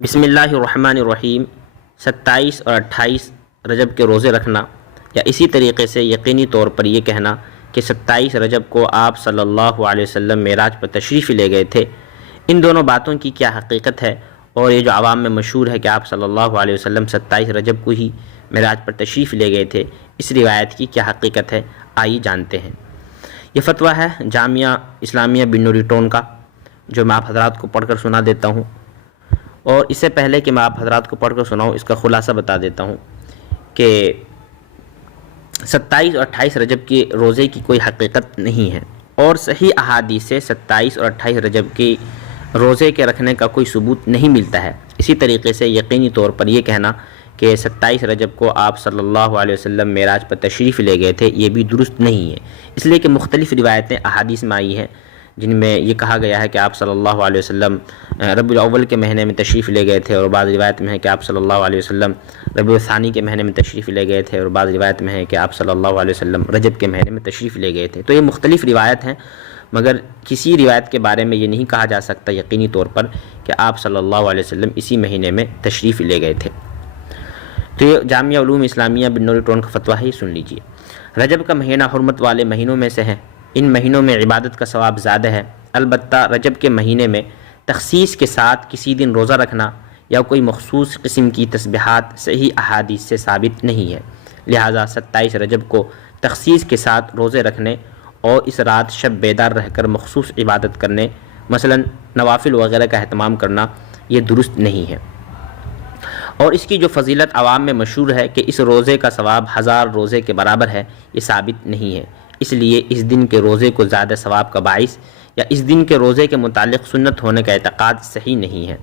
بسم اللہ الرحمن الرحیم 27 اور 28 رجب کے روزے رکھنا یا اسی طریقے سے یقینی طور پر یہ کہنا کہ 27 رجب کو آپ صلی اللہ علیہ وسلم معراج پر تشریف لے گئے تھے، ان دونوں باتوں کی کیا حقیقت ہے؟ اور یہ جو عوام میں مشہور ہے کہ آپ صلی اللہ علیہ وسلم 27 رجب کو ہی معراج پر تشریف لے گئے تھے، اس روایت کی کیا حقیقت ہے؟ آئیے جانتے ہیں۔ یہ فتویٰ ہے جامعہ اسلامیہ بن نوری ٹون کا، جو میں آپ حضرات کو پڑھ کر سنا دیتا ہوں، اور اس سے پہلے کہ میں آپ حضرات کو پڑھ کر سناؤں اس کا خلاصہ بتا دیتا ہوں کہ 27 اور 28 رجب کے روزے کی کوئی حقیقت نہیں ہے، اور صحیح احادیث سے 27 اور 28 رجب کے روزے کے رکھنے کا کوئی ثبوت نہیں ملتا ہے۔ اسی طریقے سے یقینی طور پر یہ کہنا کہ 27 رجب کو آپ صلی اللہ علیہ وسلم معراج پر تشریف لے گئے تھے، یہ بھی درست نہیں ہے، اس لیے کہ مختلف روایتیں احادیث میں آئی ہیں جن میں یہ کہا گیا ہے کہ آپ صلی اللہ علیہ وسلم ربیع الاول کے مہینے میں تشریف لے گئے تھے، اور بعض روایت میں ہے کہ آپ صلی اللہ علیہ وسلم ربیع الثانی کے مہینے میں تشریف لے گئے تھے، اور بعض روایت میں ہے کہ آپ صلی اللہ علیہ وسلم رجب کے مہینے میں تشریف لے گئے تھے۔ تو یہ مختلف روایت ہیں، مگر کسی روایت کے بارے میں یہ نہیں کہا جا سکتا یقینی طور پر کہ آپ صلی اللہ علیہ وسلم اسی مہینے میں تشریف لے گئے تھے۔ تو یہ جامعہ علوم اسلامیہ بن نوری ٹون کا فتویٰ ہے، سن لیجیے۔ رجب کا مہینہ حرمت والے مہینوں میں سے ہے، ان مہینوں میں عبادت کا ثواب زیادہ ہے، البتہ رجب کے مہینے میں تخصیص کے ساتھ کسی دن روزہ رکھنا یا کوئی مخصوص قسم کی تسبیحات صحیح احادیث سے ثابت نہیں ہے، لہٰذا 27 رجب کو تخصیص کے ساتھ روزے رکھنے اور اس رات شب بیدار رہ کر مخصوص عبادت کرنے، مثلا نوافل وغیرہ کا اہتمام کرنا، یہ درست نہیں ہے۔ اور اس کی جو فضیلت عوام میں مشہور ہے کہ اس روزے کا ثواب 1000 روزے کے برابر ہے، یہ ثابت نہیں ہے، اس لیے اس دن کے روزے کو زیادہ ثواب کا باعث یا اس دن کے روزے کے متعلق سنت ہونے کا اعتقاد صحیح نہیں ہے۔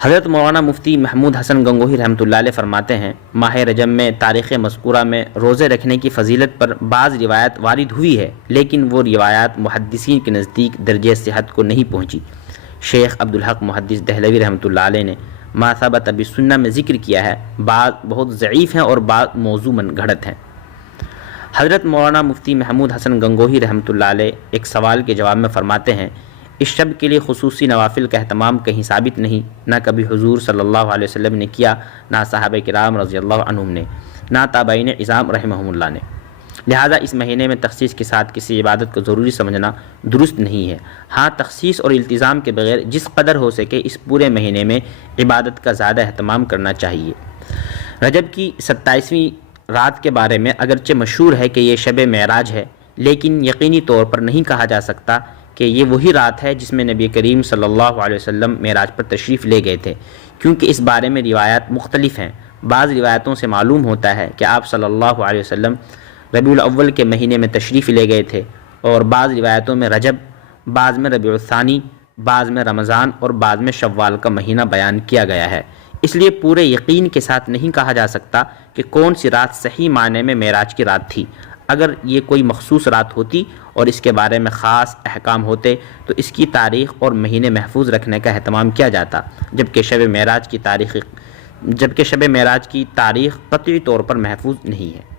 حضرت مولانا مفتی محمود حسن گنگوہی رحمۃ اللہ علیہ فرماتے ہیں، ماہ رجب میں تاریخ مذکورہ میں روزے رکھنے کی فضیلت پر بعض روایت وارد ہوئی ہے، لیکن وہ روایات محدثین کے نزدیک درجہ صحت کو نہیں پہنچی۔ شیخ عبدالحق محدث دہلوی رحمۃ اللہ علیہ نے ما ثبت بالسنہ میں ذکر کیا ہے، بعض بہت ضعیف ہیں اور بعض موضوع من گھڑت ہیں۔ حضرت مولانا مفتی محمود حسن گنگوہی رحمۃ اللہ علیہ ایک سوال کے جواب میں فرماتے ہیں، اس شب کے لیے خصوصی نوافل کا اہتمام کہیں ثابت نہیں، نہ کبھی حضور صلی اللہ علیہ وسلم نے کیا، نہ صحابہ کرام رضی اللہ عنہم نے، نہ تابعین اعظام رحمہم اللہ نے، لہذا اس مہینے میں تخصیص کے ساتھ کسی عبادت کو ضروری سمجھنا درست نہیں ہے۔ ہاں، تخصیص اور التزام کے بغیر جس قدر ہو سکے اس پورے مہینے میں عبادت کا زیادہ اہتمام کرنا چاہیے۔ رجب کی 27ویں رات کے بارے میں اگرچہ مشہور ہے کہ یہ شب معراج ہے، لیکن یقینی طور پر نہیں کہا جا سکتا کہ یہ وہی رات ہے جس میں نبی کریم صلی اللہ علیہ وسلم معراج پر تشریف لے گئے تھے، کیونکہ اس بارے میں روایات مختلف ہیں۔ بعض روایتوں سے معلوم ہوتا ہے کہ آپ صلی اللہ علیہ وسلم ربیع الاول کے مہینے میں تشریف لے گئے تھے، اور بعض روایتوں میں رجب، بعض میں ربیع الثانی، بعض میں رمضان اور بعض میں شوال کا مہینہ بیان کیا گیا ہے۔ اس لیے پورے یقین کے ساتھ نہیں کہا جا سکتا کہ کون سی رات صحیح معنی میں معراج کی رات تھی۔ اگر یہ کوئی مخصوص رات ہوتی اور اس کے بارے میں خاص احکام ہوتے تو اس کی تاریخ اور مہینے محفوظ رکھنے کا اہتمام کیا جاتا، جبکہ شب معراج کی تاریخ قطعی طور پر محفوظ نہیں ہے۔